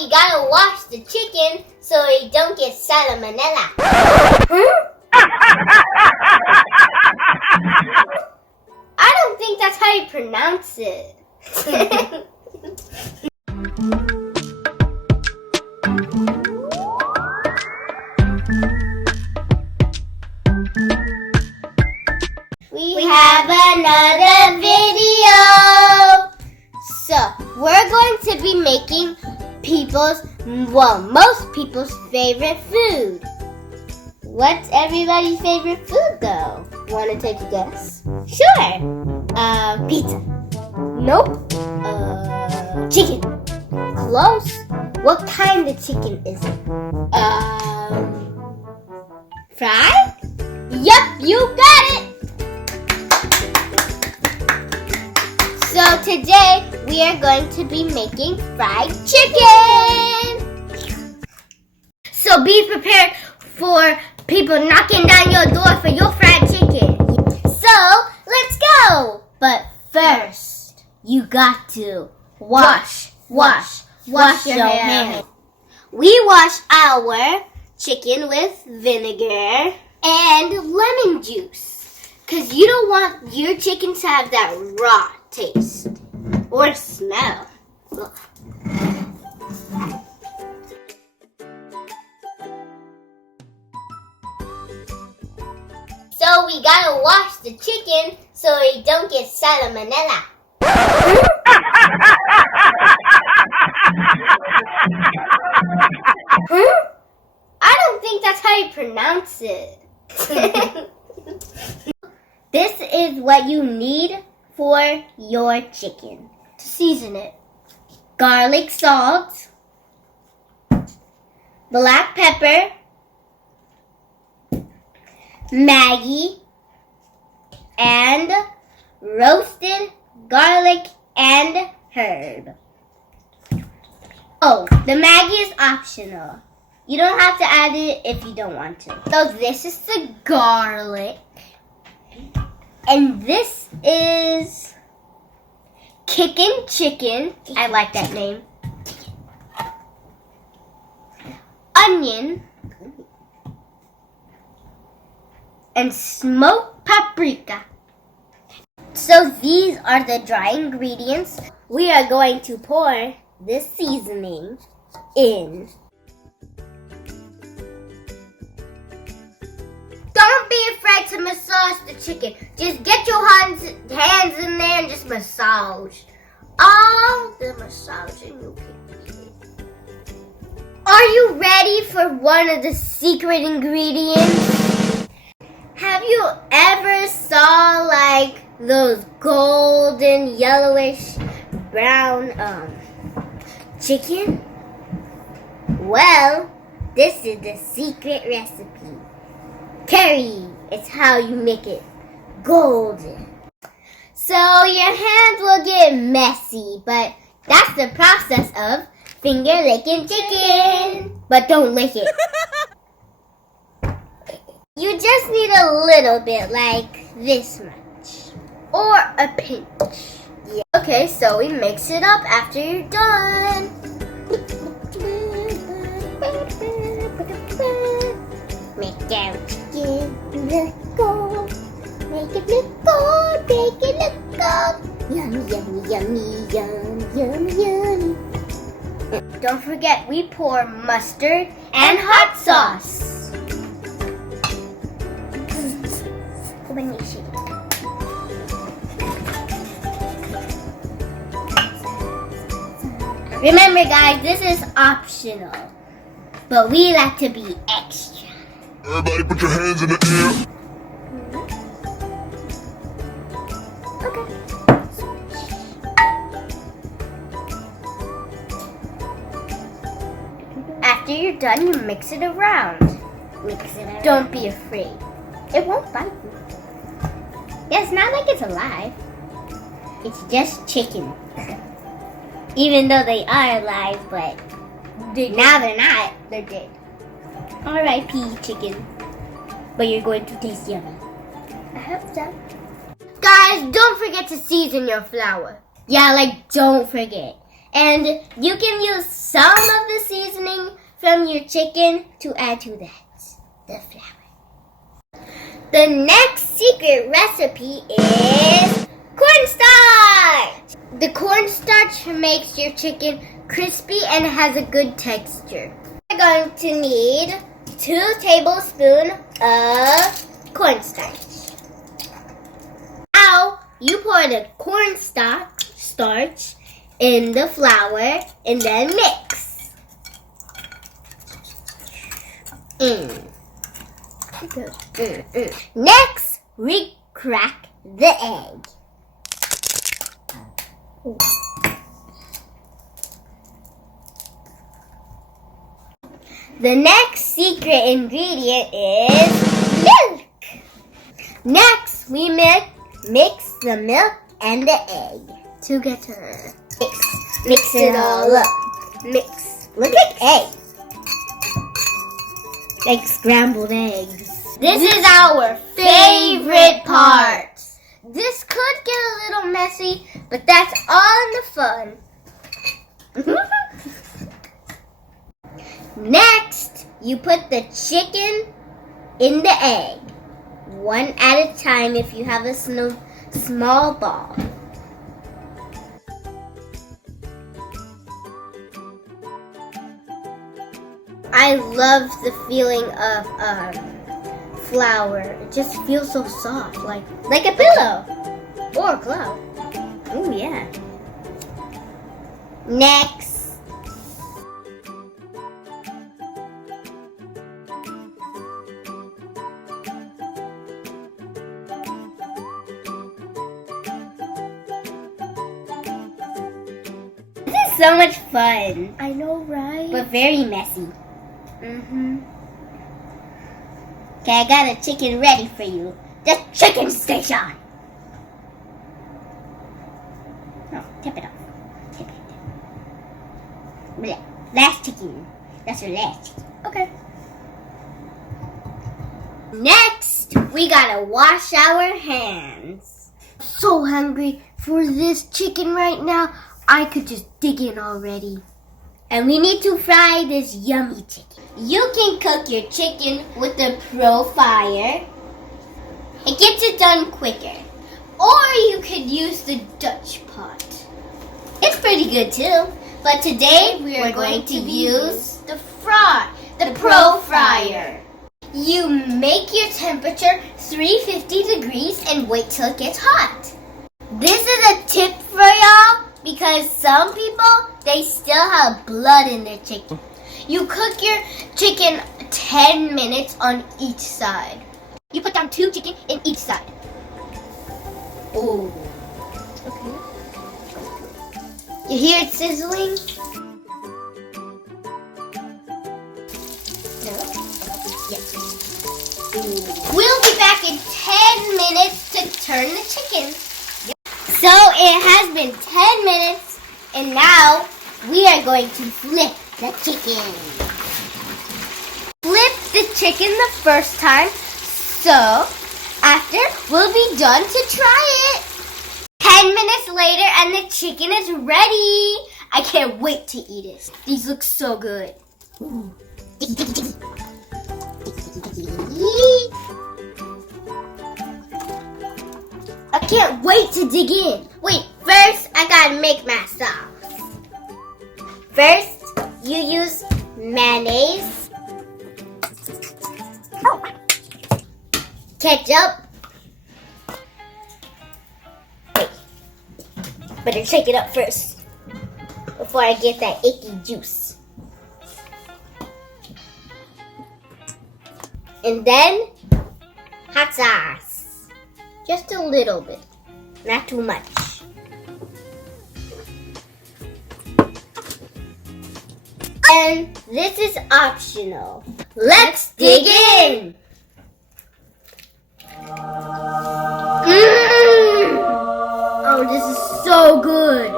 we gotta wash the chicken so it don't get salmonella. I don't think that's how you pronounce it. We have another video. So, we're going to be making most people's favorite food. What's everybody's favorite food though? Want to take a guess? Sure. Pizza. Nope. Chicken. Close. What kind of chicken is it? Fried? Yep, you got it. So today we are going to be making fried chicken. So be prepared for people knocking down your door for your fried chicken. So let's go. But first, you got to wash your hands. We wash our chicken with vinegar and lemon juice, because you don't want your chicken to have that raw taste or smell. Ugh. So we gotta wash the chicken so it don't get salmonella. I don't think that's how you pronounce it. This is what you need for your chicken to season it. Garlic salt, black pepper, Maggi, and roasted garlic and herb. Oh, the Maggi is optional. You don't have to add it if you don't want to. So this is the garlic. And this is Kickin' Chicken. I like that name. Onion. And smoked paprika. So these are the dry ingredients. We are going to pour this seasoning in. Don't be afraid to massage the chicken. Just get your hands in there and just massage. All the massaging you can. Are you ready for one of the secret ingredients? Have you ever saw like those golden, yellowish, brown chicken? Well, this is the secret recipe. Curry is how you make it golden. So your hands will get messy, but that's the process of finger licking chicken. But don't lick it. You just need a little bit, like this much. Or a pinch. Yeah. Okay, so we mix it up after you're done. Make our chicken look gold. Make it look gold. Make it look gold. Yummy, yummy, yummy, yum, yummy, yummy. Don't forget, we pour mustard and hot sauce. Remember, guys, this is optional, but we like to be extra. Everybody put your hands in the air. Okay. After you're done, you mix it around. Don't be afraid. It won't bite you. Yeah, it's not like it's alive. It's just chicken. Even though they are alive, but now they're not. They're dead. R.I.P. chicken. But you're going to taste yummy. I hope so. Guys, don't forget to season your flour. Yeah, like don't forget. And you can use some of the from your chicken to add to that, the flour. The next secret recipe is cornstarch. The cornstarch makes your chicken crispy and has a good texture. We're going to need 2 tablespoons of cornstarch. Now, you pour the cornstarch in the flour and then mix. Next, we crack the egg. The next secret ingredient is milk. Next, we mix the milk and the egg together. Mix it all up. Mix. Look at egg. Like scrambled eggs. This is our favorite part. This could get a little messy, but that's all in the fun. Next, you put the chicken in the egg. One at a time if you have a small ball. I love the feeling of flour. It just feels so soft, like a pillow or a cloud. Oh yeah. Next. This is so much fun. I know, right? But very messy. Okay, I got a chicken ready for you. The chicken station. No, tip it off. Tip it. Blech. Last chicken. That's your last chicken. Okay. Next, we gotta wash our hands. So hungry for this chicken right now. I could just dig in already. And we need to fry this yummy chicken. You can cook your chicken with the Pro Fryer. It gets it done quicker. Or you could use the Dutch pot. It's pretty good too. But today we are going to use the Pro Fryer. You make your temperature 350 degrees and wait till it gets hot. This is a tip for y'all because some people, they still have blood in their chicken. You cook your chicken 10 minutes on each side. You put down 2 chicken in each side. Oh. Okay. You hear it sizzling? No? Yes. We'll be back in 10 minutes to turn the chicken. So it has been 10 minutes and now we are going to flip the chicken. Flip the chicken the first time, so after we'll be done to try it. 10 minutes later and the chicken is ready. I can't wait to eat it. These look so good. Ooh. I can't wait to dig in. Wait, first I gotta make my sauce. First, you use mayonnaise, ketchup. Wait, better shake it up first before I get that icky juice. And then, hot sauce. Just a little bit, not too much. And this is optional. Let's dig in! Oh, this is so good.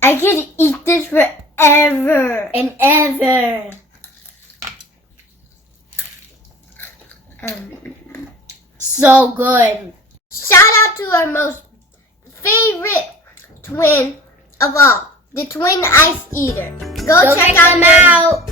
I could eat this forever And ever. So good. Shout out to our most favorite twin of all. The twin ice eater. Go check them out.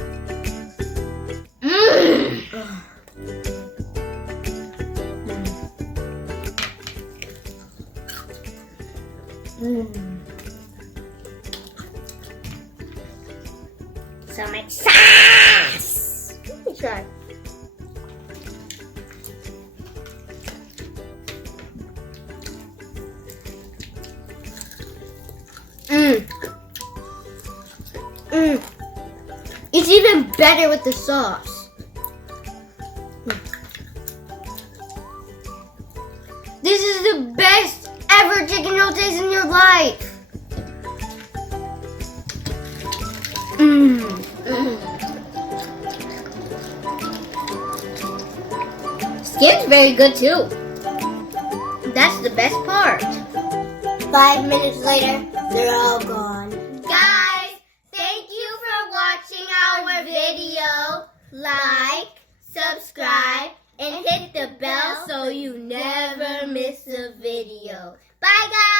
So much sauce. Let me try. It's even better with the sauce. This is the best ever chicken roll taste in your life. Skin's very good too. That's the best part. 5 minutes later, they're all gone. Guys, thank you for watching our video. Like, subscribe, and hit the bell so you never miss a video. Bye guys!